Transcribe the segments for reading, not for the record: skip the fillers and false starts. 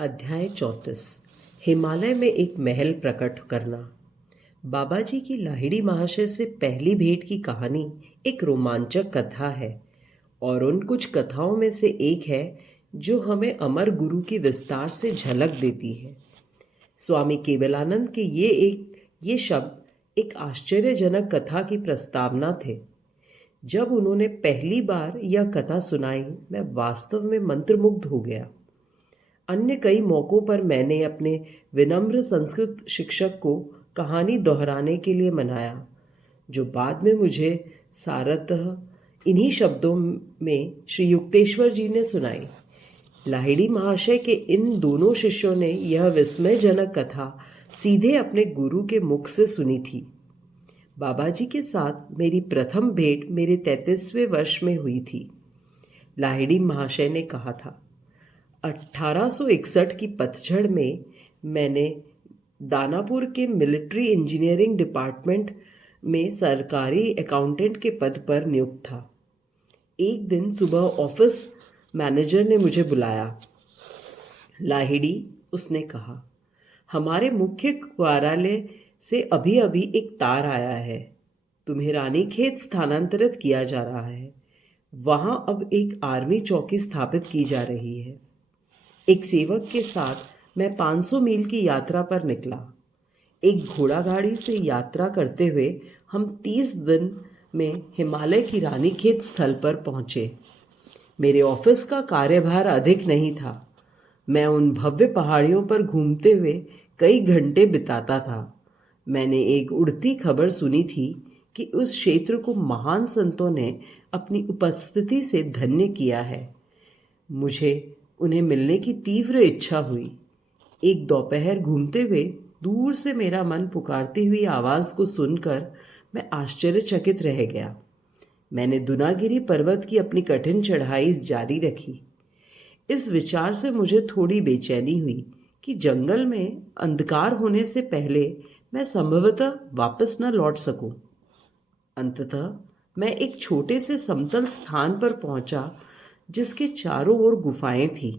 अध्याय 34। हिमालय में एक महल प्रकट करना। बाबा जी की लाहिड़ी महाशय से पहली भेंट की कहानी एक रोमांचक कथा है और उन कुछ कथाओं में से एक है जो हमें अमर गुरु की विस्तार से झलक देती है। स्वामी केवलानंद के ये शब्द एक आश्चर्यजनक कथा की प्रस्तावना थे। जब उन्होंने पहली बार यह कथा सुनाई, मैं वास्तव में मंत्रमुग्ध हो गया। अन्य कई मौक़ों पर मैंने अपने विनम्र संस्कृत शिक्षक को कहानी दोहराने के लिए मनाया, जो बाद में मुझे सारतः इन्हीं शब्दों में श्री युक्तेश्वर जी ने सुनाई। लाहिड़ी महाशय के इन दोनों शिष्यों ने यह विस्मयजनक कथा सीधे अपने गुरु के मुख से सुनी थी। बाबा जी के साथ मेरी प्रथम भेंट मेरे 33वें वर्ष में हुई थी। लाहिड़ी महाशय ने कहा था, 1861 की पतझड़ में मैंने दानापुर के मिलिट्री इंजीनियरिंग डिपार्टमेंट में सरकारी अकाउंटेंट के पद पर नियुक्त था। एक दिन सुबह ऑफिस मैनेजर ने मुझे बुलाया। लाहिड़ी, उसने कहा, हमारे मुख्य कार्यालय से अभी अभी एक तार आया है। तुम्हें रानीखेत स्थानांतरित किया जा रहा है। वहां अब एक आर्मी चौकी स्थापित की जा रही है। एक सेवक के साथ मैं 500 मील की यात्रा पर निकला। एक घोड़ा गाड़ी से यात्रा करते हुए हम 30 दिन में हिमालय की रानीखेत स्थल पर पहुंचे। मेरे ऑफिस का कार्यभार अधिक नहीं था। मैं उन भव्य पहाड़ियों पर घूमते हुए कई घंटे बिताता था। मैंने एक उड़ती खबर सुनी थी कि उस क्षेत्र को महान संतों ने अपनी उपस्थिति से धन्य किया है। मुझे उन्हें मिलने की तीव्र इच्छा हुई। एक दोपहर घूमते हुए दूर से मेरा मन पुकारती हुई आवाज़ को सुनकर मैं आश्चर्यचकित रह गया। मैंने दुनागिरी पर्वत की अपनी कठिन चढ़ाई जारी रखी। इस विचार से मुझे थोड़ी बेचैनी हुई कि जंगल में अंधकार होने से पहले मैं संभवतः वापस न लौट सकूं। अंततः मैं एक छोटे से समतल स्थान पर पहुंचा जिसके चारों ओर गुफाएं थीं।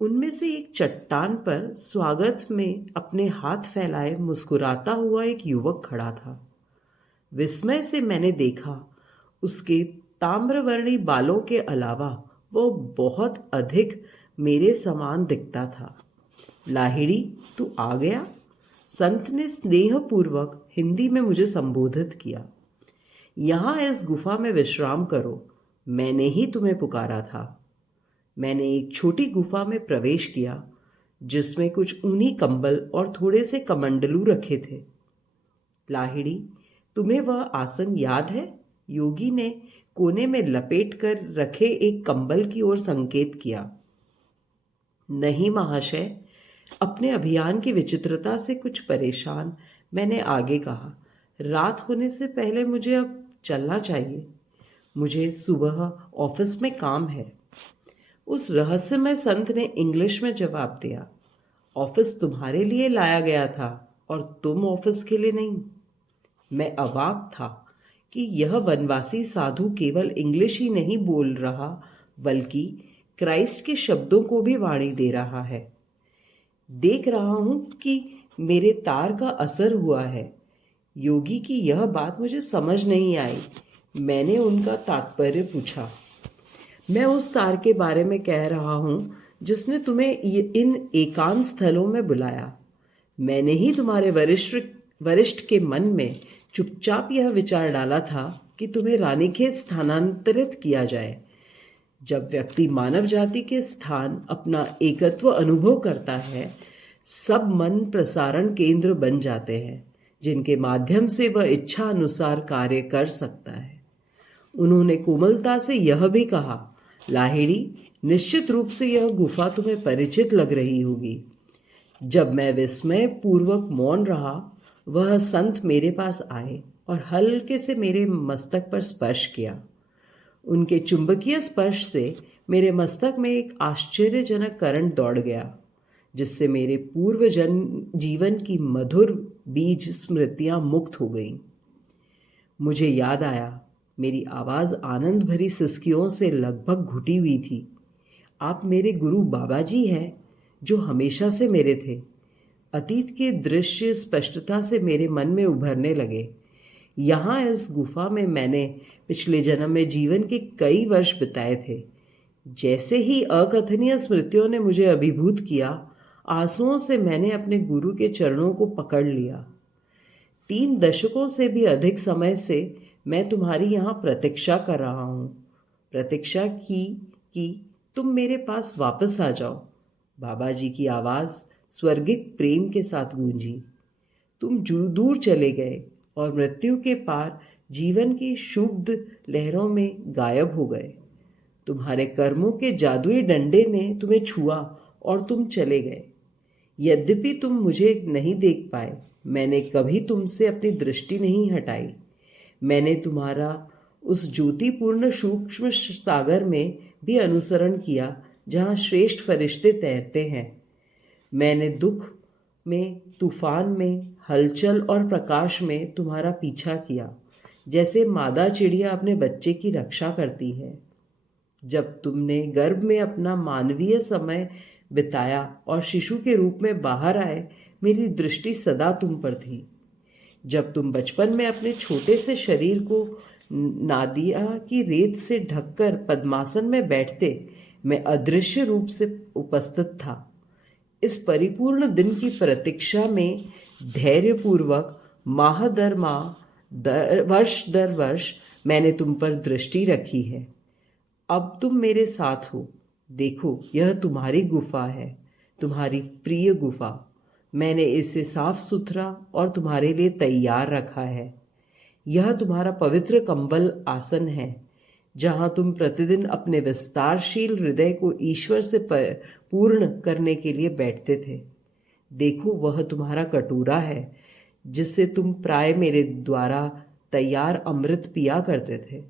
उनमें से एक चट्टान पर स्वागत में अपने हाथ फैलाए मुस्कुराता हुआ एक युवक खड़ा था। विस्मय से मैंने देखा, उसके ताम्रवर्णी बालों के अलावा वो बहुत अधिक मेरे समान दिखता था। लाहिड़ी, तू आ गया? संत ने स्नेहपूर्वक हिंदी में मुझे संबोधित किया। यहाँ इस गुफा में विश्राम करो, मैंने ही तुम्हें पुकारा था। मैंने एक छोटी गुफा में प्रवेश किया जिसमें कुछ ऊनी कंबल और थोड़े से कमंडलू रखे थे। लाहिड़ी, तुम्हें वह आसन याद है? योगी ने कोने में लपेट कर रखे एक कंबल की ओर संकेत किया। नहीं महाशय, अपने अभियान की विचित्रता से कुछ परेशान मैंने आगे कहा, रात होने से पहले मुझे अब चलना चाहिए। मुझे सुबह ऑफिस में काम है। उस रहस्यमय संत ने इंग्लिश में जवाब दिया, ऑफिस तुम्हारे लिए लाया गया था और तुम ऑफिस के लिए नहीं। मैं अवाक था कि यह वनवासी साधु केवल इंग्लिश ही नहीं बोल रहा बल्कि क्राइस्ट के शब्दों को भी वाणी दे रहा है। देख रहा हूं कि मेरे तार का असर हुआ है। योगी की यह बात मुझे समझ नहीं आई। मैंने उनका तात्पर्य पूछा। मैं उस तार के बारे में कह रहा हूं जिसने इन एकांत स्थलों में बुलाया। मैंने ही तुम्हारे वरिष्ठ के मन में चुपचाप यह विचार डाला था कि तुम्हें रानीखेत स्थानांतरित किया जाए। जब व्यक्ति मानव जाति के स्थान अपना एकत्व अनुभव करता है, सब मन प्रसारण केंद्र बन जाते हैं जिनके माध्यम से वह इच्छा अनुसार कार्य कर सकता है। उन्होंने कोमलता से यह भी कहा, लाहिड़ी, निश्चित रूप से यह गुफा तुम्हें परिचित लग रही होगी। जब मैं विस्मय पूर्वक मौन रहा, वह संत मेरे पास आए और हल्के से मेरे मस्तक पर स्पर्श किया। उनके चुंबकीय स्पर्श से मेरे मस्तक में एक आश्चर्यजनक करंट दौड़ गया, जिससे मेरे पूर्व जीवन की मधुर बीज स्मृतियां मुक्त हो गईं। मुझे याद आया, मेरी आवाज़ आनंद भरी सिसकियों से लगभग घुटी हुई थी। आप मेरे गुरु बाबा जी हैं, जो हमेशा से मेरे थे। अतीत के दृश्य स्पष्टता से मेरे मन में उभरने लगे। यहाँ इस गुफा में मैंने पिछले जन्म में जीवन के कई वर्ष बिताए थे। जैसे ही अकथनीय स्मृतियों ने मुझे अभिभूत किया, आंसुओं से मैंने अपने गुरु के चरणों को पकड़ लिया। 3 दशकों से भी अधिक समय से मैं तुम्हारी यहाँ प्रतीक्षा कर रहा हूँ। प्रतीक्षा की कि तुम मेरे पास वापस आ जाओ। बाबा जी की आवाज़ स्वर्गिक प्रेम के साथ गूंजी। तुम दूर चले गए और मृत्यु के पार जीवन की शुद्ध लहरों में गायब हो गए। तुम्हारे कर्मों के जादुई डंडे ने तुम्हें छुआ और तुम चले गए। यद्यपि तुम मुझे नहीं देख पाए, मैंने कभी तुमसे अपनी दृष्टि नहीं हटाई। मैंने तुम्हारा उस ज्योतिपूर्ण सूक्ष्म सागर में भी अनुसरण किया जहाँ श्रेष्ठ फरिश्ते तैरते हैं। मैंने दुख में, तूफान में, हलचल और प्रकाश में तुम्हारा पीछा किया, जैसे मादा चिड़िया अपने बच्चे की रक्षा करती है। जब तुमने गर्भ में अपना मानवीय समय बिताया और शिशु के रूप में बाहर आए, मेरी दृष्टि सदा तुम पर थी। जब तुम बचपन में अपने छोटे से शरीर को नादिया की रेत से ढककर पद्मासन में बैठते, मैं अदृश्य रूप से उपस्थित था। इस परिपूर्ण दिन की प्रतीक्षा में धैर्यपूर्वक माह दर माह, वर्ष दर वर्ष मैंने तुम पर दृष्टि रखी है। अब तुम मेरे साथ हो। देखो, यह तुम्हारी गुफा है, तुम्हारी प्रिय गुफा। मैंने इसे साफ सुथरा और तुम्हारे लिए तैयार रखा है। यह तुम्हारा पवित्र कंबल आसन है, जहाँ तुम प्रतिदिन अपने विस्तारशील हृदय को ईश्वर से पूर्ण करने के लिए बैठते थे। देखो, वह तुम्हारा कटोरा है, जिससे तुम प्राय मेरे द्वारा तैयार अमृत पिया करते थे।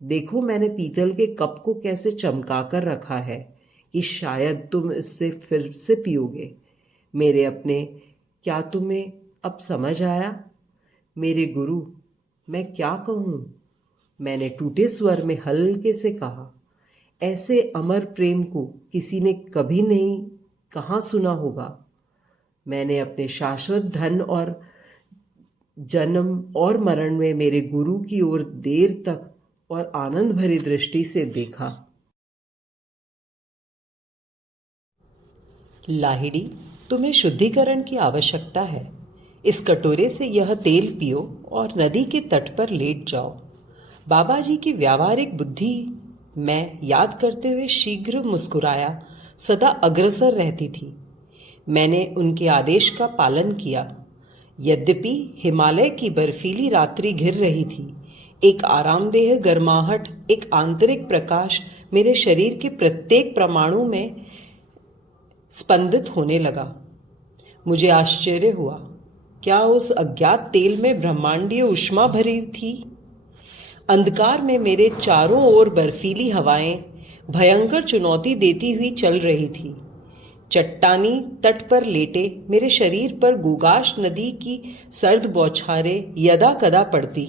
देखो, मैंने पीतल के कप को कैसे चमका कर रखा है कि शायद तुम इससे फिर से पियोगे। मेरे अपने, क्या तुम्हें अब समझ आया? मेरे गुरु, मैं क्या कहूँ? मैंने टूटे स्वर में हल्के से कहा। ऐसे अमर प्रेम को किसी ने कभी नहीं कहाँ सुना होगा। मैंने अपने शाश्वत धन और जन्म और मरण में मेरे गुरु की ओर देर तक और आनंद भरी दृष्टि से देखा। लाहिड़ी, तुम्हें शुद्धिकरण की आवश्यकता है। इस कटोरे से यह तेल पियो और नदी के तट पर लेट जाओ। बाबा जी की व्यावहारिक बुद्धि मैं याद करते हुए शीघ्र मुस्कुराया सदा अग्रसर रहती थी। मैंने उनके आदेश का पालन किया। यद्यपि हिमालय की बर्फीली रात्रि घिर रही थी, एक आरामदेह गर्माहट, एक आंतरिक प्रकाश मेरे शरीर के प्रत्येक परमाणु में स्पंदित होने लगा। मुझे आश्चर्य हुआ, क्या उस अज्ञात तेल में ब्रह्मांडीय ऊष्मा भरी थी? अंधकार में मेरे चारों ओर बर्फीली हवाएं भयंकर चुनौती देती हुई चल रही थी। चट्टानी तट पर लेटे मेरे शरीर पर गुगाश नदी की सर्द बौछारें यदा कदा पड़ती।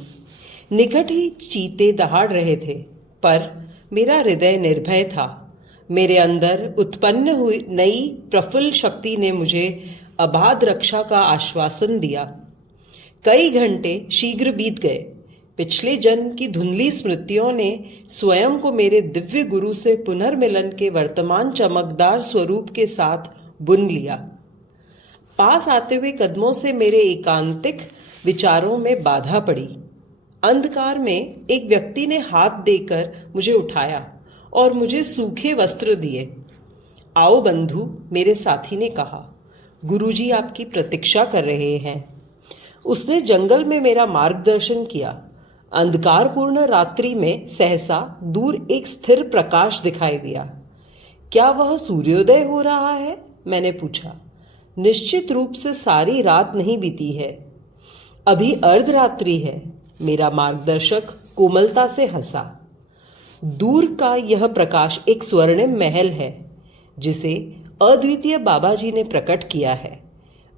निकट ही चीते दहाड़ रहे थे, पर मेरा हृदय निर्भय था। मेरे अंदर उत्पन्न हुई नई प्रफुल्ल शक्ति ने मुझे अबाध रक्षा का आश्वासन दिया। कई घंटे शीघ्र बीत गए। पिछले जन्म की धुंधली स्मृतियों ने स्वयं को मेरे दिव्य गुरु से पुनर्मिलन के वर्तमान चमकदार स्वरूप के साथ बुन लिया। पास आते हुए कदमों से मेरे एकांतिक विचारों में बाधा पड़ी। अंधकार में एक व्यक्ति ने हाथ देकर मुझे उठाया और मुझे सूखे वस्त्र दिए। आओ बंधु, मेरे साथी ने कहा, गुरुजी आपकी प्रतीक्षा कर रहे हैं। उसने जंगल में मेरा मार्गदर्शन किया। अंधकारपूर्ण रात्रि में सहसा दूर एक स्थिर प्रकाश दिखाई दिया। क्या वह सूर्योदय हो रहा है? मैंने पूछा। निश्चित रूप से सारी रात नहीं बीती है, अभी अर्धरात्रि है। मेरा मार्गदर्शक कोमलता से हंसा। दूर का यह प्रकाश एक स्वर्णिम महल है, जिसे अद्वितीय बाबा जी ने प्रकट किया है।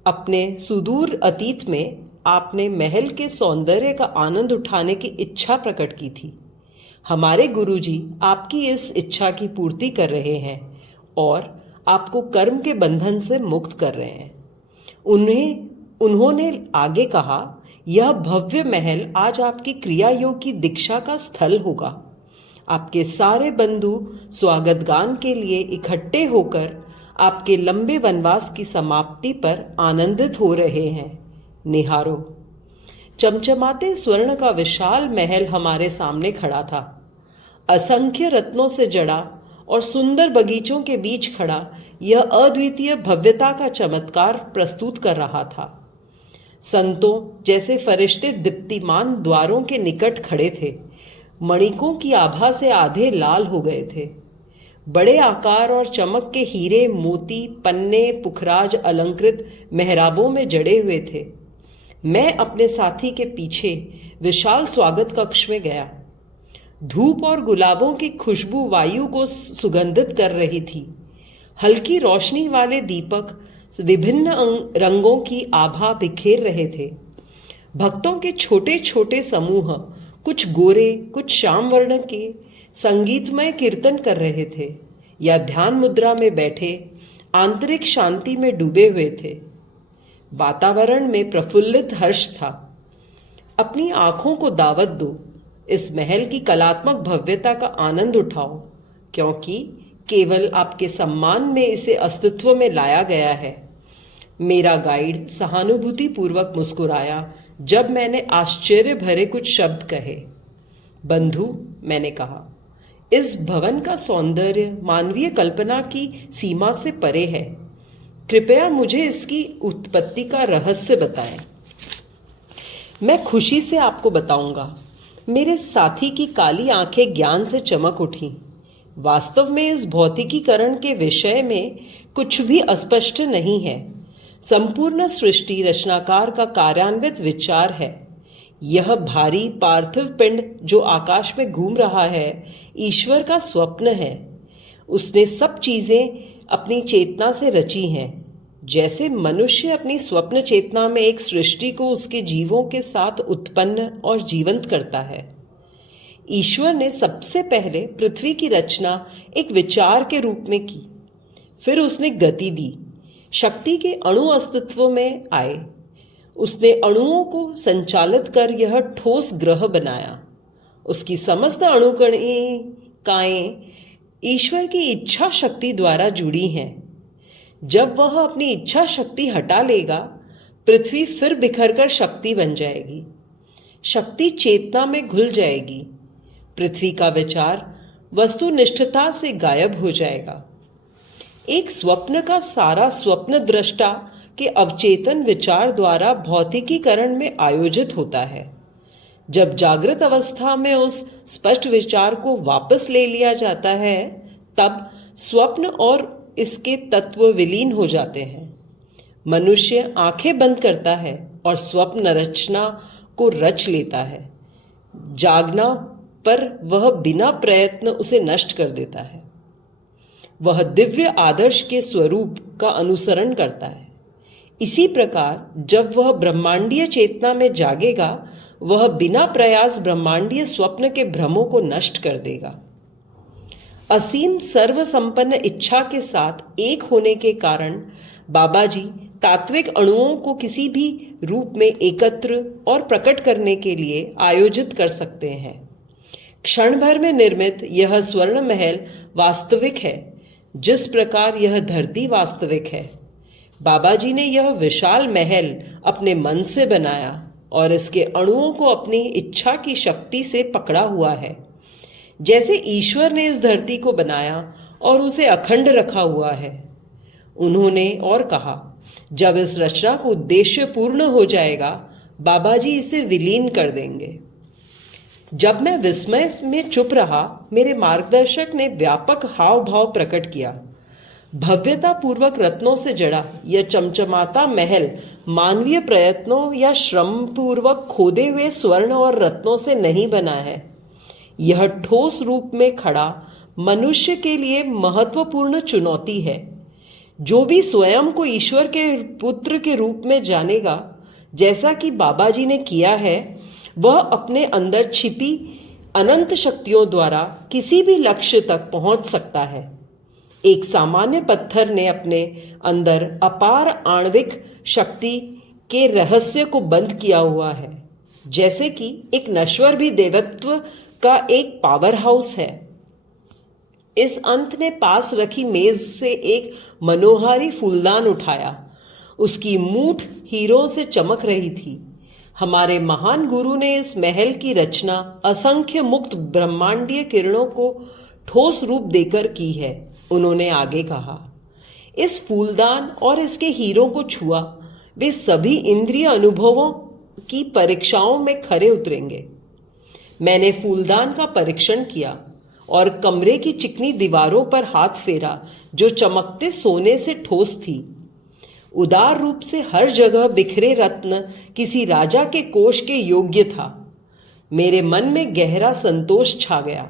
अपने सुदूर अतीत में आपने महल के सौंदर्य का आनंद उठाने की इच्छा प्रकट की थी। हमारे गुरुजी आपकी इस इच्छा की पूर्ति कर रहे हैं और आपको कर्म के बंधन से मुक्त कर रहे हैं। उन्होंने आगे कहा, यह भव्य महल आज आपकी क्रिया योग की दीक्षा का स्थल होगा। आपके सारे बंधु स्वागत गान के लिए इकट्ठे होकर आपके लंबे वनवास की समाप्ति पर आनंदित हो रहे हैं। निहारो। चमचमाते स्वर्ण का विशाल महल हमारे सामने खड़ा था। असंख्य रत्नों से जड़ा और सुंदर बगीचों के बीच खड़ा यह अद्वितीय भव्यता का चमत्कार प्रस्तुत कर रहा था। संतों जैसे फरिश्ते दीप्तिमान द्वारों के निकट खड़े थे। मणिकों की आभा से आधे लाल हो गए थे। बड़े आकार और चमक के हीरे, मोती, पन्ने, पुखराज अलंकृत मेहराबों में जड़े हुए थे। मैं अपने साथी के पीछे विशाल स्वागत कक्ष में गया। धूप और गुलाबों की खुशबू वायु को सुगंधित कर रही थी। हल्की रोशनी वाले दीपक विभिन्न रंगों की आभा बिखेर रहे थे। भक्तों के छोटे छोटे समूह, कुछ गोरे कुछ श्याम वर्ण के, संगीतमय कीर्तन कर रहे थे या ध्यान मुद्रा में बैठे आंतरिक शांति में डूबे हुए थे। वातावरण में प्रफुल्लित हर्ष था। अपनी आंखों को दावत दो, इस महल की कलात्मक भव्यता का आनंद उठाओ, क्योंकि केवल आपके सम्मान में इसे अस्तित्व में लाया गया है। मेरा गाइड सहानुभूति पूर्वक मुस्कुराया जब मैंने आश्चर्य भरे कुछ शब्द कहे। बंधु, मैंने कहा, इस भवन का सौंदर्य मानवीय कल्पना की सीमा से परे है। कृपया मुझे इसकी उत्पत्ति का रहस्य बताएं। मैं खुशी से आपको बताऊंगा। मेरे साथी की काली आंखें ज्ञान से चमक उठी। वास्तव में इस भौतिकीकरण के विषय में कुछ भी अस्पष्ट नहीं है। संपूर्ण सृष्टि रचनाकार का कार्यान्वित विचार है। यह भारी पार्थिव पिंड जो आकाश में घूम रहा है, ईश्वर का स्वप्न है। उसने सब चीजें अपनी चेतना से रची हैं। जैसे मनुष्य अपनी स्वप्न चेतना में एक सृष्टि को उसके जीवों के साथ उत्पन्न और जीवंत करता है, ईश्वर ने सबसे पहले पृथ्वी की रचना एक विचार के रूप में की। फिर उसने गति दी। शक्ति के अणु अस्तित्व में आए। उसने अणुओं को संचालित कर यह ठोस ग्रह बनाया। उसकी समस्त अणुकणिकाएं ईश्वर की इच्छा शक्ति द्वारा जुड़ी हैं। जब वह अपनी इच्छा शक्ति हटा लेगा, पृथ्वी फिर बिखरकर शक्ति बन जाएगी। शक्ति चेतना में घुल जाएगी। पृथ्वी का विचार वस्तुनिष्ठता से गायब हो जाएगा। एक स्वप्न का सारा स्वप्न दृष्टा के अवचेतन विचार द्वारा भौतिकीकरण में आयोजित होता है। जब जागृत अवस्था में उस स्पष्ट विचार को वापस ले लिया जाता है, तब स्वप्न और इसके तत्व विलीन हो जाते हैं। मनुष्य आंखें बंद करता है और स्वप्न रचना को रच लेता है। जागना पर वह बिना प्रयत्न उसे नष्ट कर देता है। वह दिव्य आदर्श के स्वरूप का अनुसरण करता है। इसी प्रकार जब वह ब्रह्मांडीय चेतना में जागेगा, वह बिना प्रयास ब्रह्मांडीय स्वप्न के भ्रमों को नष्ट कर देगा। असीम सर्वसंपन्न इच्छा के साथ एक होने के कारण बाबा जी तात्विक अणुओं को किसी भी रूप में एकत्र और प्रकट करने के लिए आयोजित कर सकते हैं। क्षण भर में निर्मित यह स्वर्ण महल वास्तविक है, जिस प्रकार यह धरती वास्तविक है। बाबा जी ने यह विशाल महल अपने मन से बनाया और इसके अणुओं को अपनी इच्छा की शक्ति से पकड़ा हुआ है। जैसे ईश्वर ने इस धरती को बनाया और उसे अखंड रखा हुआ है। उन्होंने और कहा, जब इस रचना का उद्देश्य पूर्ण हो जाएगा, बाबा जी इसे विलीन कर देंगे। जब मैं विस्मय में चुप रहा, मेरे मार्गदर्शक ने व्यापक हाव भाव प्रकट किया। भव्यता पूर्वक रत्नों से जड़ा यह चमचमाता महल मानवीय प्रयत्नों या श्रम पूर्वक खोदे हुए स्वर्ण और रत्नों से नहीं बना है। यह ठोस रूप में खड़ा मनुष्य के लिए महत्वपूर्ण चुनौती है। जो भी स्वयं को ईश्वर के पुत्र के रूप में जानेगा, जैसा कि बाबा जी ने किया है, वह अपने अंदर छिपी अनंत शक्तियों द्वारा किसी भी लक्ष्य तक पहुंच सकता है। एक सामान्य पत्थर ने अपने अंदर अपार आणविक शक्ति के रहस्य को बंद किया हुआ है, जैसे कि एक नश्वर भी देवत्व का एक पावर हाउस है। इस अंत ने पास रखी मेज से एक मनोहारी फूलदान उठाया। उसकी मूठ हीरों से चमक रही थी। हमारे महान गुरु ने इस महल की रचना असंख्य मुक्त ब्रह्मांडीय किरणों को ठोस रूप देकर की है। उन्होंने आगे कहा, इस फूलदान और इसके हीरों को छुआ, वे सभी इंद्रिय अनुभवों की परीक्षाओं में खरे उतरेंगे। मैंने फूलदान का परीक्षण किया और कमरे की चिकनी दीवारों पर हाथ फेरा जो चमकते सोने से ठोस थी। उदार रूप से हर जगह बिखरे रत्न किसी राजा के कोष के योग्य था। मेरे मन में गहरा संतोष छा गया।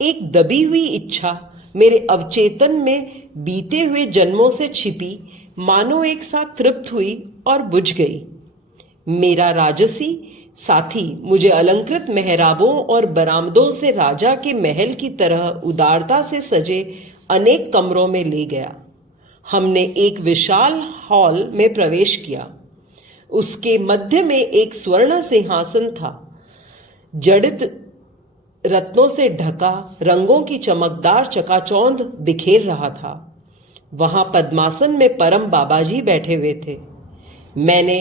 एक दबी हुई इच्छा मेरे अवचेतन में बीते हुए जन्मों से छिपी मानो एक साथ तृप्त हुई और बुझ गई। मेरा राजसी साथी मुझे अलंकृत मेहराबों और बरामदों से राजा के महल की तरह उदारता से सजे अनेक कमरों में ले गया। हमने एक विशाल हॉल में प्रवेश किया। उसके मध्य में एक स्वर्ण सिंहासन था, जड़ित रत्नों से ढका, रंगों की चमकदार चकाचौंध बिखेर रहा था। वहां पद्मासन में परम बाबाजी बैठे हुए थे। मैंने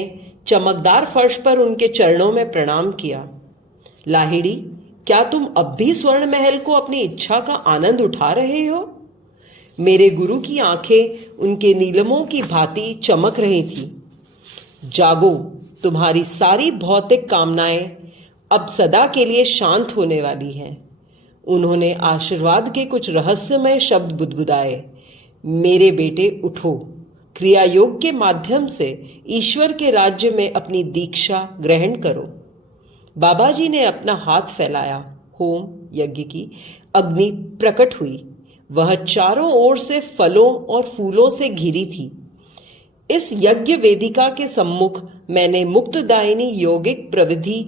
चमकदार फर्श पर उनके चरणों में प्रणाम किया। लाहिड़ी, क्या तुम अब भी स्वर्ण महल को अपनी इच्छा का आनंद उठा रहे हो? मेरे गुरु की आंखें उनके नीलमों की भांति चमक रही थी। जागो, तुम्हारी सारी भौतिक कामनाएं अब सदा के लिए शांत होने वाली हैं। उन्होंने आशीर्वाद के कुछ रहस्यमय शब्द बुदबुदाए। मेरे बेटे, उठो, क्रिया योग के माध्यम से ईश्वर के राज्य में अपनी दीक्षा ग्रहण करो। बाबाजी ने अपना हाथ फैलाया। होम यज्ञ की अग्नि प्रकट हुई। वह चारों ओर से फलों और फूलों से घिरी थी। इस यज्ञ वेदिका के सम्मुख मैंने मुक्तदायिनी यौगिक प्रविधि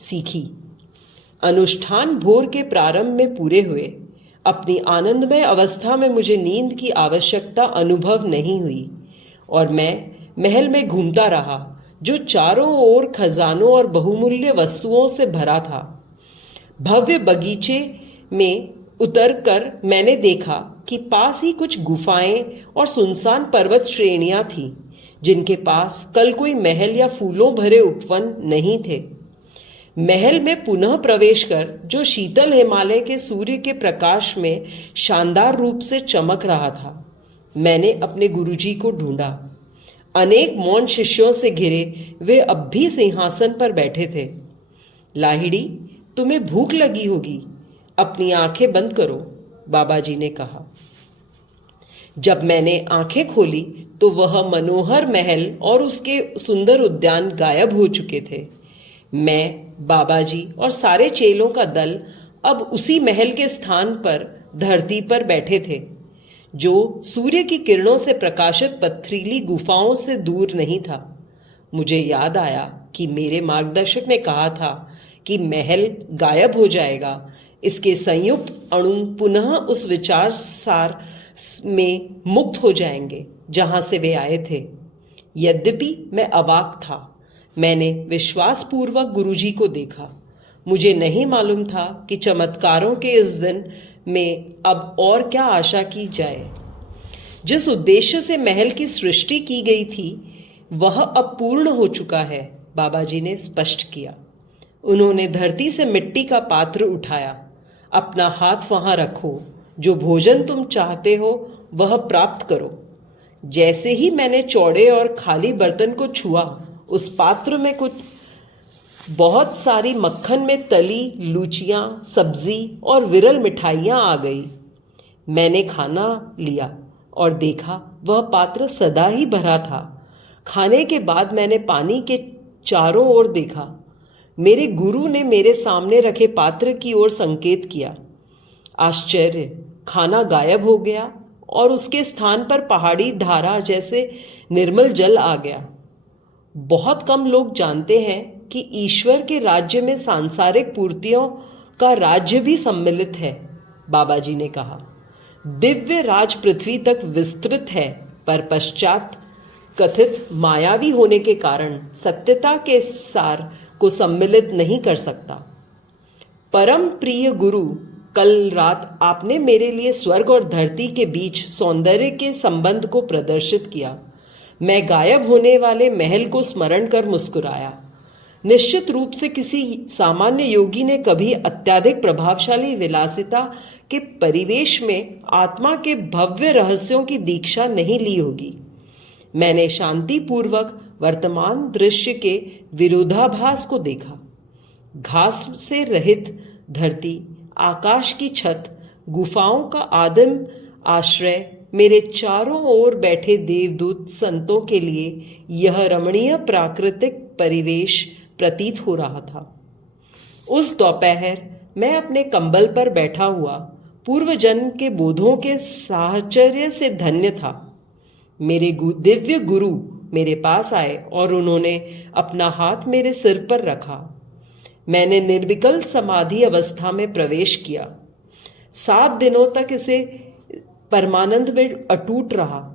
सीखी। अनुष्ठान भोर के प्रारंभ में पूरे हुए। अपनी आनंदमय अवस्था में मुझे नींद की आवश्यकता अनुभव नहीं हुई और मैं महल में घूमता रहा, जो चारों ओर खजानों और बहुमूल्य वस्तुओं से भरा था। भव्य बगीचे में उतरकर मैंने देखा कि पास ही कुछ गुफाएं और सुनसान पर्वत श्रेणियां थीं, जिनके पास कल कोई महल या फूलों भरे उपवन नहीं थे। महल में पुनः प्रवेश कर जो शीतल हिमालय के सूर्य के प्रकाश में शानदार रूप से चमक रहा था, मैंने अपने गुरुजी को ढूंढा। अनेक मौन शिष्यों से घिरे वे अब भी सिंहासन पर बैठे थे। लाहिड़ी, तुम्हें भूख लगी होगी, अपनी आंखें बंद करो, बाबाजी ने कहा। जब मैंने आंखें खोली तो वह मनोहर महल और उसके सुंदर उद्यान गायब हो चुके थे। मैं, बाबाजी और सारे चेलों का दल अब उसी महल के स्थान पर धरती पर बैठे थे, जो सूर्य की किरणों से प्रकाशित पथरीली गुफाओं से दूर नहीं था। मुझे याद आया कि मेरे मार्गदर्शक ने कहा था कि महल गायब हो जाएगा, इसके संयुक्त अणु पुनः उस विचार सार में मुक्त हो जाएंगे जहां से वे आए थे। यद्यपि मैं अवाक था, मैंने विश्वासपूर्वक गुरुजी को देखा। मुझे नहीं मालूम था कि चमत्कारों के इस दिन में अब और क्या आशा की जाए। जिस उद्देश्य से महल की सृष्टि की गई थी वह अब पूर्ण हो चुका है, बाबाजी ने स्पष्ट किया। उन्होंने धरती से मिट्टी का पात्र उठाया। अपना हाथ वहां रखो, जो भोजन तुम चाहते हो वह प्राप्त करो। जैसे ही मैंने चौड़े और खाली बर्तन को छुआ, उस पात्र में कुछ बहुत सारी मक्खन में तली लूचियां, सब्जी और विरल मिठाइयां आ गई। मैंने खाना लिया और देखा वह पात्र सदा ही भरा था। खाने के बाद मैंने पानी के चारों ओर देखा। मेरे गुरु ने मेरे सामने रखे पात्र की ओर संकेत किया। आश्चर्य, खाना गायब हो गया और उसके स्थान पर पहाड़ी धारा जैसे निर्मल जल आ गया। बहुत कम लोग जानते हैं कि ईश्वर के राज्य में सांसारिक पूर्तियों का राज्य भी सम्मिलित है, बाबाजी ने कहा। दिव्य राज पृथ्वी तक विस्तृत है, पर पश्चात कथित मायावी होने के कारण सत्यता के सार को सम्मिलित नहीं कर सकता। परम प्रिय गुरु, कल रात आपने मेरे लिए स्वर्ग और धरती के बीच सौंदर्य के संबंध को प्रदर्शित किया। मैं गायब होने वाले महल को स्मरण कर मुस्कुराया। निश्चित रूप से किसी सामान्य योगी ने कभी अत्यधिक प्रभावशाली विलासिता के परिवेश में आत्मा के भव्य रहस्यों की दीक्षा नहीं ली होगी। मैंने शांतिपूर्वक वर्तमान दृश्य के विरोधाभास को देखा। घास से रहित धरती, आकाश की छत, गुफाओं का आदिम आश्रय, मेरे चारों ओर बैठे देवदूत संतों के लिए यह रमणीय प्राकृतिक परिवेश प्रतीत हो रहा था। उस दोपहर मैं अपने कंबल पर बैठा हुआ पूर्व जन्म के बोधों के साहचर्य से धन्य था। मेरे दिव्य गुरु मेरे पास आए और उन्होंने अपना हाथ मेरे सिर पर रखा। मैंने निर्विकल समाधि अवस्था में प्रवेश किया। 7 दिनों तक इसे परमानंद में अटूट रहा।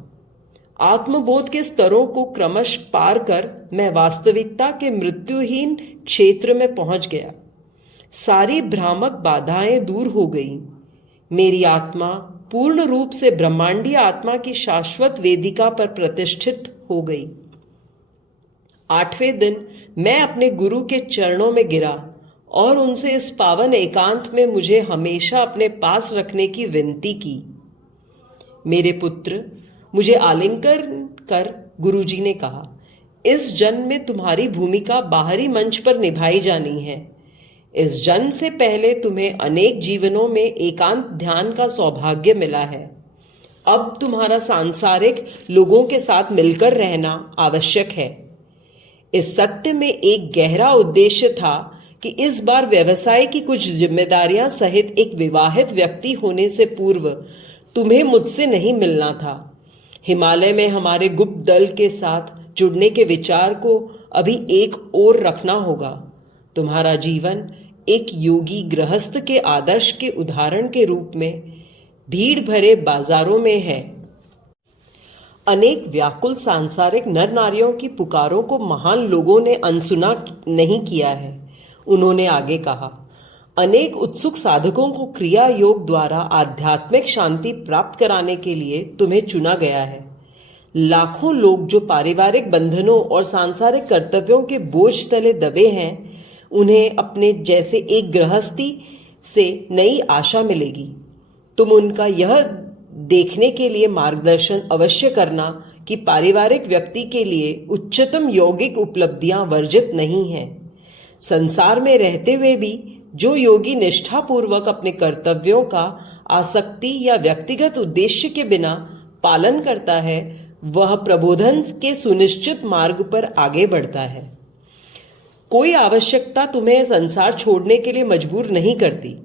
आत्मबोध के स्तरों को क्रमश पार कर मैं वास्तविकता के मृत्युहीन क्षेत्र में पहुंच गया। सारी भ्रामक बाधाएं दूर हो गईं। मेरी आत्मा पूर्ण रूप से ब्रह्मांडीय आत्मा की शाश्वत वेदिका पर प्रतिष्ठित हो गई। 8वें दिन मैं अपने गुरु के चरणों में गिरा और उनसे इस पावन एकांत में मुझे हमेशा अपने पास रखने की विनती की। मेरे पुत्र, मुझे आलिंगन कर गुरुजी ने कहा, इस जन्म में तुम्हारी भूमिका बाहरी मंच पर निभाई जानी है। इस जन्म से पहले तुम्हें अनेक जीवनों में एकांत ध्यान का सौभाग्य मिला है। अब तुम्हारा सांसारिक लोगों के साथ मिलकर रहना आवश्यक है। इस सत्य में एक गहरा उद्देश्य था कि इस बार व्यवसाय की कुछ जिम्मेदारियां सहित एक विवाहित व्यक्ति होने से पूर्व तुम्हें मुझसे नहीं मिलना था। हिमालय में हमारे गुप्त दल के साथ जुड़ने के विचार को अभी एक ओर रखना होगा। तुम्हारा जीवन एक योगी गृहस्थ के आदर्श के उदाहरण के रूप में भीड़ भरे बाजारों में है। अनेक व्याकुल सांसारिक नर नारियों की पुकारों को महान लोगों ने अनसुना नहीं किया है। उन्होंने आगे कहा, अनेक उत्सुक साधकों को क्रिया योग द्वारा आध्यात्मिक शांति प्राप्त कराने के लिए तुम्हें चुना गया है। लाखों लोग जो पारिवारिक बंधनों और सांसारिक कर्तव्यों के बोझ तले दबे हैं, उन्हें अपने जैसे एक गृहस्थी से नई आशा मिलेगी। तुम उनका यह देखने के लिए मार्गदर्शन अवश्य करना कि पारिवारिक व्यक्ति के लिए उच्चतम यौगिक उपलब्धियां वर्जित नहीं हैं। संसार में रहते हुए भी जो योगी निष्ठापूर्वक अपने कर्तव्यों का आसक्ति या व्यक्तिगत उद्देश्य के बिना पालन करता है, वह प्रबोधन के सुनिश्चित मार्ग पर आगे बढ़ता है। कोई आवश्यकता तुम्हें संसार छोड़ने के लिए मजबूर नहीं करती,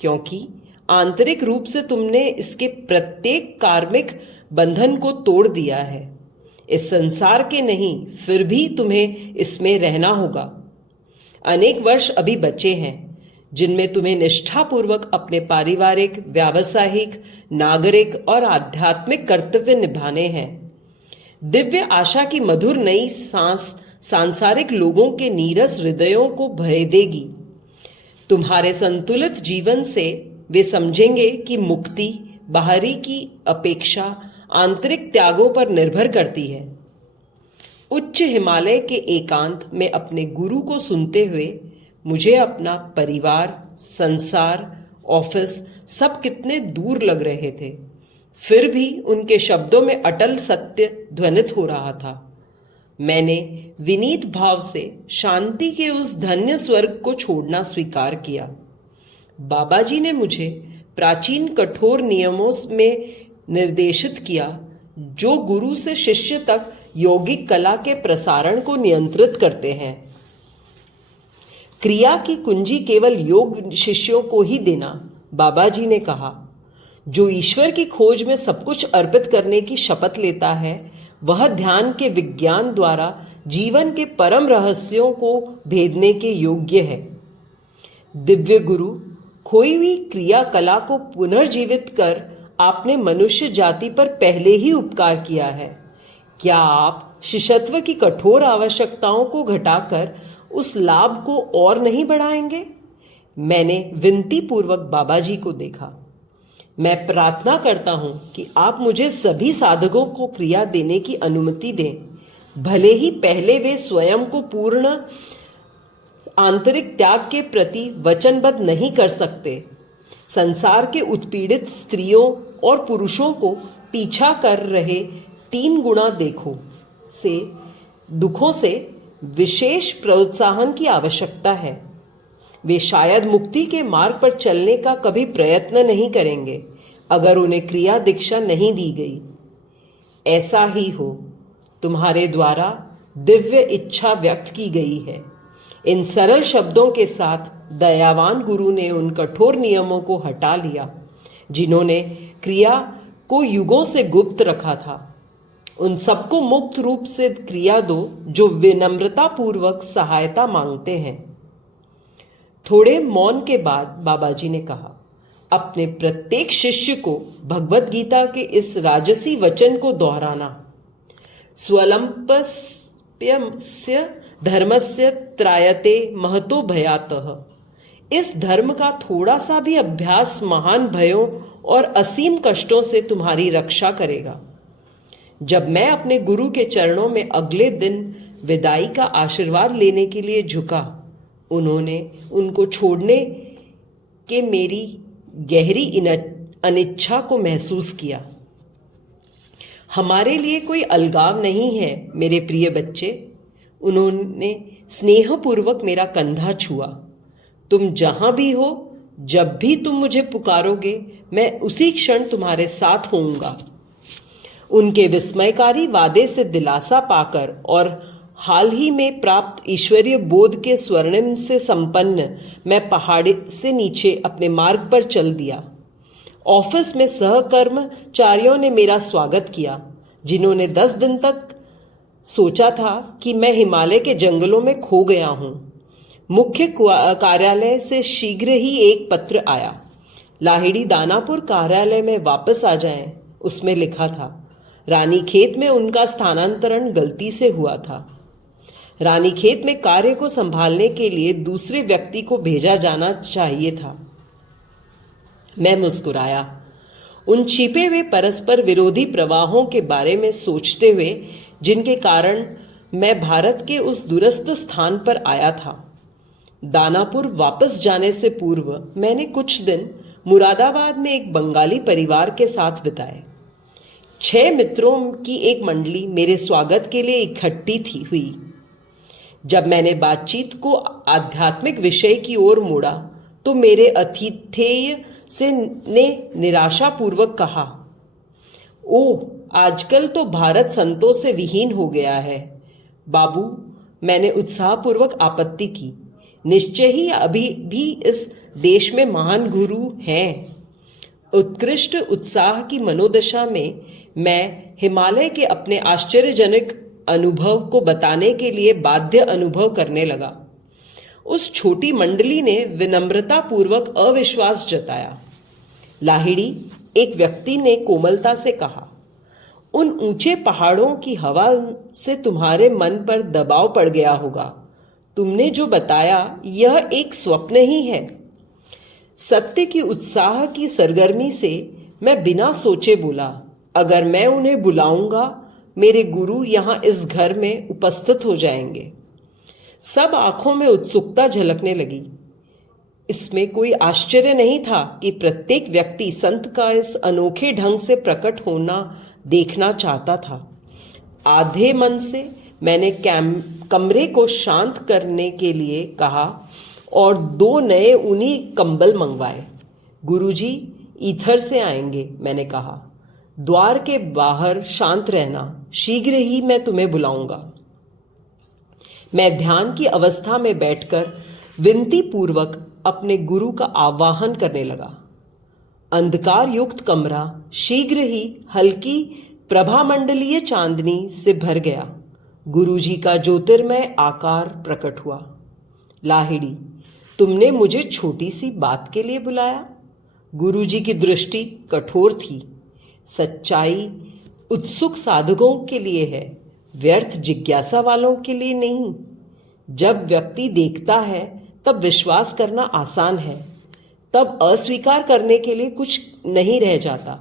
क्योंकि आंतरिक रूप से तुमने इसके प्रत्येक कार्मिक बंधन को तोड़ दिया है। इस संसार के नहीं, फिर भी तुम्हें इसमें रहना होगा। अनेक वर्ष अभी बचे हैं जिनमें तुम्हें निष्ठापूर्वक अपने पारिवारिक, व्यावसायिक, नागरिक और आध्यात्मिक कर्तव्य निभाने हैं। दिव्य आशा की मधुर नई सांस सांसारिक लोगों के नीरस हृदयों को भर देगी। तुम्हारे संतुलित जीवन से वे समझेंगे कि मुक्ति बाहरी की अपेक्षा आंतरिक त्यागों पर निर्भर करती है। उच्च हिमालय के एकांत में अपने गुरु को सुनते हुए मुझे अपना परिवार, संसार, ऑफिस सब कितने दूर लग रहे थे, फिर भी उनके शब्दों में अटल सत्य ध्वनित हो रहा था। मैंने विनीत भाव से शांति के उस धन्य स्वर्ग को छोड़ना स्वीकार किया। बाबा जी ने मुझे प्राचीन कठोर नियमों में निर्देशित किया, जो गुरु से शिष्य तक यौगिक कला के प्रसारण को नियंत्रित करते हैं। क्रिया की कुंजी केवल योग शिष्यों को ही देना, बाबा जी ने कहा। जो ईश्वर की खोज में सब कुछ अर्पित करने की शपथ लेता है, वह ध्यान के विज्ञान द्वारा जीवन के परम रहस्यों को भेदने के योग्य है। दिव्य गुरु खोई हुई क्रिया कला को पुनर्जीवित कर आपने मनुष्य जाति पर पहले ही उपकार किया है। क्या आप शिष्यत्व की कठोर आवश्यकताओं को घटाकर उस लाभ को और नहीं बढ़ाएंगे? मैंने विनती पूर्वक बाबा जी को देखा। मैं प्रार्थना करता हूं कि आप मुझे सभी साधकों को क्रिया देने की अनुमति दें, भले ही पहले वे स्वयं को पूर्ण आंतरिक त्याग के प्रति वचनबद्ध नहीं कर सकते। संसार के उत्पीड़ित स्त्रियों और पुरुषों को पीछा कर रहे 3 गुणा दुखों से विशेष प्रोत्साहन की आवश्यकता है। वे शायद मुक्ति के मार्ग पर चलने का कभी प्रयत्न नहीं करेंगे अगर उन्हें क्रिया दीक्षा नहीं दी गई। ऐसा ही हो, तुम्हारे द्वारा दिव्य इच्छा व्यक्त की गई है। इन सरल शब्दों के साथ दयावान गुरु ने उन कठोर नियमों को हटा लिया जिन्होंने क्रिया को युगों से गुप्त रखा था। उन सबको मुक्त रूप से क्रिया दो जो विनम्रता पूर्वक सहायता मांगते हैं। थोड़े मौन के बाद बाबा जी ने कहा, अपने प्रत्येक शिष्य को भगवत गीता के इस राजसी वचन को दोहराना, स्वल्पस्य धर्मस्य त्रायते महतो भयातः। इस धर्म का थोड़ा सा भी अभ्यास महान भयों और असीम कष्टों से तुम्हारी रक्षा करेगा। जब मैं अपने गुरु के चरणों में अगले दिन विदाई का आशीर्वाद लेने के लिए झुका, उन्होंने उनको छोड़ने के मेरी गहरी अनिच्छा को महसूस किया। हमारे लिए कोई अलगाव नहीं है मेरे प्रिय बच्चे। उन्होंने स्नेहपूर्वक मेरा कंधा छुआ। तुम जहां भी हो, जब भी तुम मुझे पुकारोगे, मैं उसी क्षण तुम्हारे साथ होऊंगा। उनके विस्मयकारी वादे से दिलासा पाकर और हाल ही में प्राप्त ईश्वरीय बोध के स्वर्णिम से संपन्न मैं पहाड़ी से नीचे अपने मार्ग पर चल दिया। ऑफिस में सहकर्मचारियों ने मेरा स्वागत किया, जिन्होंने 10 दिन तक सोचा था कि मैं हिमालय के जंगलों में खो गया हूं। मुख्य कार्यालय से शीघ्र ही एक पत्र आया। लाहिड़ी दानापुर कार्यालय में वापस आ जाएं, उसमें लिखा था। रानीखेत में उनका स्थानांतरण गलती से हुआ था। रानीखेत में कार्य को संभालने के लिए दूसरे व्यक्ति को भेजा जाना चाहिए था। मैं मुस्कुराया। उन छिपे हुए परस्पर विरोधी प्रवाहों के बारे में सोचते हुए जिनके कारण मैं भारत के उस दूरस्थ स्थान पर आया था। दानापुर वापस जाने से पूर्व मैंने कुछ दिन मुरादाबाद में एक बंगाली परिवार के साथ बिताए। 6 मित्रों की एक मंडली मेरे स्वागत के लिए इकट्ठी हुई। जब मैंने बातचीत को आध्यात्मिक विषय की ओर मोड़ा तो मेरे अतिथेय ने निराशापूर्वक कहा, ओह, आजकल तो भारत संतों से विहीन हो गया है। बाबू, मैंने उत्साहपूर्वक आपत्ति की। निश्चय ही अभी भी इस देश में महान गुरु हैं। उत्कृष्ट उत्साह की मनोदशा में मैं हिमालय के अपने आश्चर्यजनक अनुभव को बताने के लिए बाध्य अनुभव करने लगा। उस छोटी मंडली ने विनम्रता पूर्वक अविश्वास जताया। लाहिड़ी, एक व्यक्ति ने कोमलता से कहा, उन ऊंचे पहाड़ों की हवा से तुम्हारे मन पर दबाव पड़ गया होगा। तुमने जो बताया यह एक स्वप्न ही है। सत्य की उत्साह की सरगर्मी से मैं बिना सोचे बोला, अगर मैं उन्हें बुलाऊंगा, मेरे गुरु यहां इस घर में उपस्थित हो जाएंगे। सब आंखों में उत्सुकता झलकने लगी। इसमें कोई आश्चर्य नहीं था कि प्रत्येक व्यक्ति संत का इस अनोखे ढंग से प्रकट होना देखना चाहता था। आधे मन से मैंने कमरे को शांत करने के लिए कहा और 2 नए ऊनी कंबल मंगवाए। गुरुजी ईथर से आएंगे, मैंने कहा। द्वार के बाहर शांत रहना, शीघ्र ही मैं तुम्हें बुलाऊंगा। मैं ध्यान की अवस्था में बैठकर विनती पूर्वक अपने गुरु का आवाहन करने लगा। अंधकार युक्त कमरा शीघ्र ही हल्की प्रभामंडलीय चांदनी से भर गया। गुरुजी का ज्योतिर्मय आकार प्रकट हुआ। लाहिड़ी, तुमने मुझे छोटी सी बात के लिए बुलाया? गुरुजी की दृष्टि कठोर थी। सच्चाई उत्सुक साधकों के लिए है, व्यर्थ जिज्ञासा वालों के लिए नहीं। जब व्यक्ति देखता है तब विश्वास करना आसान है, तब अस्वीकार करने के लिए कुछ नहीं रह जाता।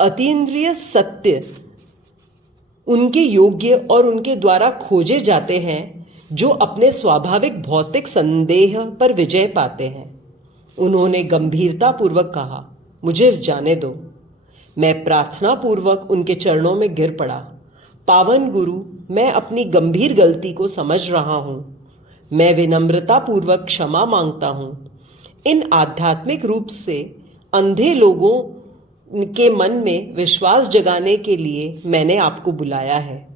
अतीन्द्रिय सत्य उनके योग्य और उनके द्वारा खोजे जाते हैं जो अपने स्वाभाविक भौतिक संदेह पर विजय पाते हैं। उन्होंने गंभीरता पूर्वक कहा, मुझे जाने दो। मैं प्रार्थना पूर्वक उनके चरणों में गिर पड़ा। पावन गुरु, मैं अपनी गंभीर गलती को समझ रहा हूं। मैं विनम्रता पूर्वक क्षमा मांगता हूं। इन आध्यात्मिक रूप से अंधे लोगों के मन में विश्वास जगाने के लिए मैंने आपको बुलाया है।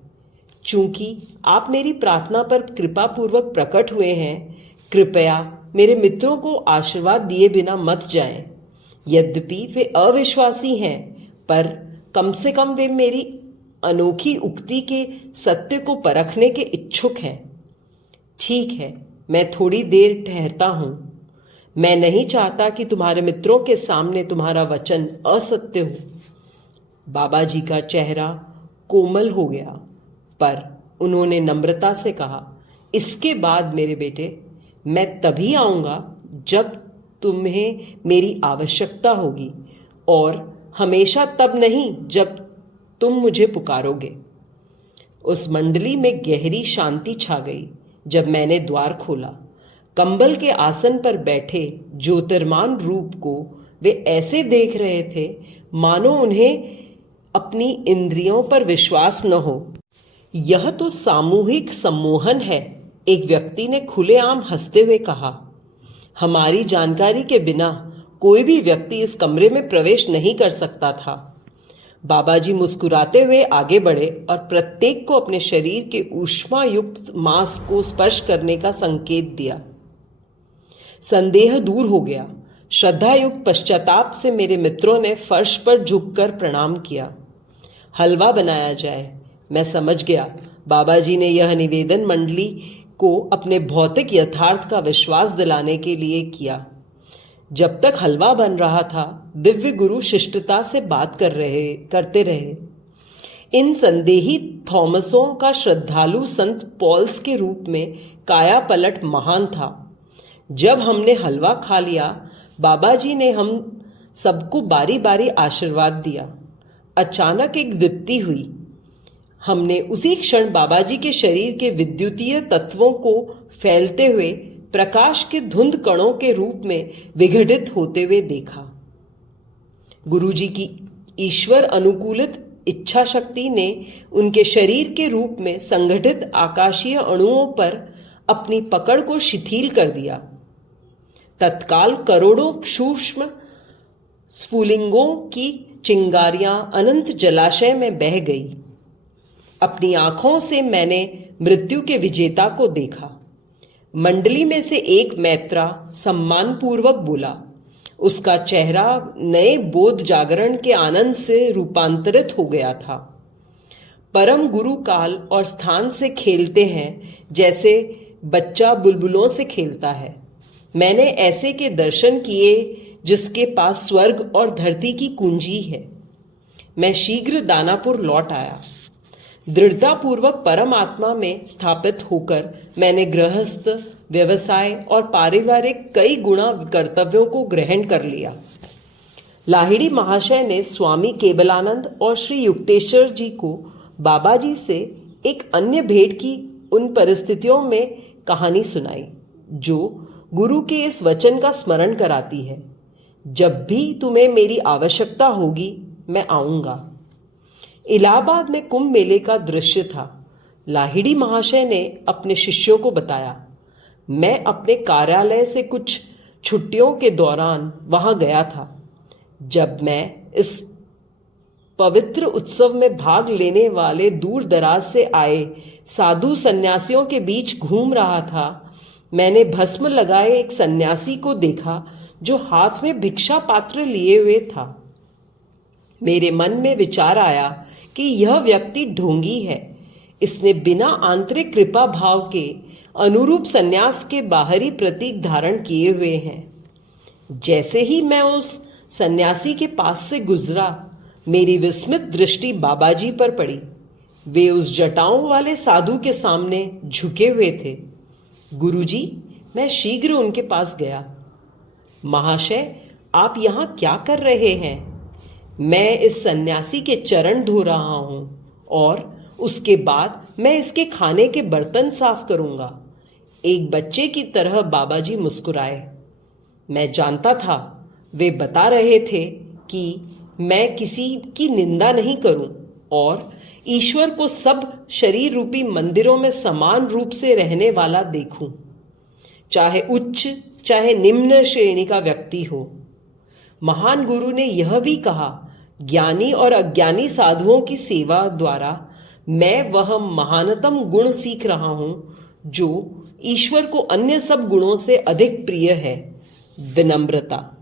चूंकि आप मेरी प्रार्थना पर कृपा पूर्वक प्रकट हुए हैं, कृपया मेरे मित्रों को आशीर्वाद दिए बिना मत जाएं। यद्यपि वे अविश्वासी हैं, पर कम से कम वे मेरी अनोखी उक्ति के सत्य को परखने के इच्छुक हैं। ठीक है, मैं थोड़ी देर ठहरता हूं। मैं नहीं चाहता कि तुम्हारे मित्रों के सामने तुम्हारा वचन असत्य हो। बाबा जी का चेहरा कोमल हो गया, पर उन्होंने नम्रता से कहा, इसके बाद मेरे बेटे, मैं तभी आऊंगा जब तुम्हें मेरी आवश्यकता होगी, और हमेशा तब नहीं जब तुम मुझे पुकारोगे। उस मंडली में गहरी शांति छा गई। जब मैंने द्वार खोला, कंबल के आसन पर बैठे ज्योतिर्मान रूप को वे ऐसे देख रहे थे मानो उन्हें अपनी इंद्रियों पर विश्वास न हो। यह तो सामूहिक सम्मोहन है, एक व्यक्ति ने खुलेआम हंसते हुए कहा। हमारी जानकारी के बिना कोई भी व्यक्ति इस कमरे में प्रवेश नहीं कर सकता था। बाबा जी मुस्कुराते हुए आगे बढ़े और प्रत्येक को अपने शरीर के ऊष्मा युक्त मांस को स्पर्श करने का संकेत दिया। संदेह दूर हो गया। श्रद्धा युक्त पश्चाताप से मेरे मित्रों ने फर्श पर झुककर प्रणाम किया। हलवा बनाया जाए। मैं समझ गया, बाबा जी ने यह निवेदन मंडली को अपने भौतिक यथार्थ का विश्वास दिलाने के लिए किया। जब तक हलवा बन रहा था, दिव्य गुरु शिष्टता से बात करते रहे। इन संदेही थॉमसों का श्रद्धालु संत पॉल्स के रूप में काया पलट महान था। जब हमने हलवा खा लिया, बाबा जी ने हम सबको बारी बारी आशीर्वाद दिया। अचानक एक दीप्ति हुई। हमने उसी क्षण बाबा जी के शरीर के विद्युतीय तत्वों को फैलते हुए प्रकाश के धुंध कणों के रूप में विघटित होते हुए देखा। गुरुजी की ईश्वर अनुकूलित इच्छा शक्ति ने उनके शरीर के रूप में संगठित आकाशीय अणुओं पर अपनी पकड़ को शिथिल कर दिया। तत्काल करोड़ों सूक्ष्म स्फुलिंगों की चिंगारियां अनंत जलाशय में बह गई। अपनी आंखों से मैंने मृत्यु के विजेता को देखा। मंडली में से एक मैत्रा सम्मानपूर्वक बोला। उसका चेहरा नए बोध जागरण के आनंद से रूपांतरित हो गया था। परम गुरु काल और स्थान से खेलते हैं जैसे बच्चा बुलबुलों से खेलता है। मैंने ऐसे के दर्शन किए जिसके पास स्वर्ग और धरती की कुंजी है। मैं शीघ्र दानापुर लौट आया। दृढ़तापूर्वक परमात्मा में स्थापित होकर मैंने गृहस्थ, व्यवसाय और पारिवारिक कई गुणा कर्तव्यों को ग्रहण कर लिया। लाहिड़ी महाशय ने स्वामी केवलानंद और श्री युक्तेश्वर जी को बाबा जी से एक अन्य भेंट की उन परिस्थितियों में कहानी सुनाई जो गुरु के इस वचन का स्मरण कराती है, जब भी तुम्हें मेरी आवश्यकता होगी मैं आऊंगा। इलाहाबाद में कुंभ मेले का दृश्य था। लाहिड़ी महाशय ने अपने शिष्यों को बताया, मैं अपने कार्यालय से कुछ छुट्टियों के दौरान वहां गया था। जब मैं इस पवित्र उत्सव में भाग लेने वाले दूर दराज से आए साधु सन्यासियों के बीच घूम रहा था, मैंने भस्म लगाए एक सन्यासी को देखा जो हाथ में भिक्षा पात्र लिए हुए था। मेरे मन में विचार आया कि यह व्यक्ति ढोंगी है। इसने बिना आंतरिक कृपा भाव के अनुरूप सन्यास के बाहरी प्रतीक धारण किए हुए हैं। जैसे ही मैं उस सन्यासी के पास से गुजरा, मेरी विस्मित दृष्टि बाबाजी पर पड़ी। वे उस जटाओं वाले साधु के सामने झुके हुए थे। गुरुजी, मैं शीघ्र उनके पास गया। महाशय, आप यहाँ क्या कर रहे हैं? मैं इस सन्यासी के चरण धो रहा हूं और उसके बाद मैं इसके खाने के बर्तन साफ करूंगा। एक बच्चे की तरह बाबाजी मुस्कुराए। मैं जानता था वे बता रहे थे कि मैं किसी की निंदा नहीं करूं और ईश्वर को सब शरीर रूपी मंदिरों में समान रूप से रहने वाला देखूं, चाहे उच्च चाहे निम्न श्रेणी का व्यक्ति हो। महान गुरु ने यह भी कहा, ज्ञानी और अज्ञानी साधुओं की सेवा द्वारा मैं वह महानतम गुण सीख रहा हूं जो ईश्वर को अन्य सब गुणों से अधिक प्रिय है, विनम्रता।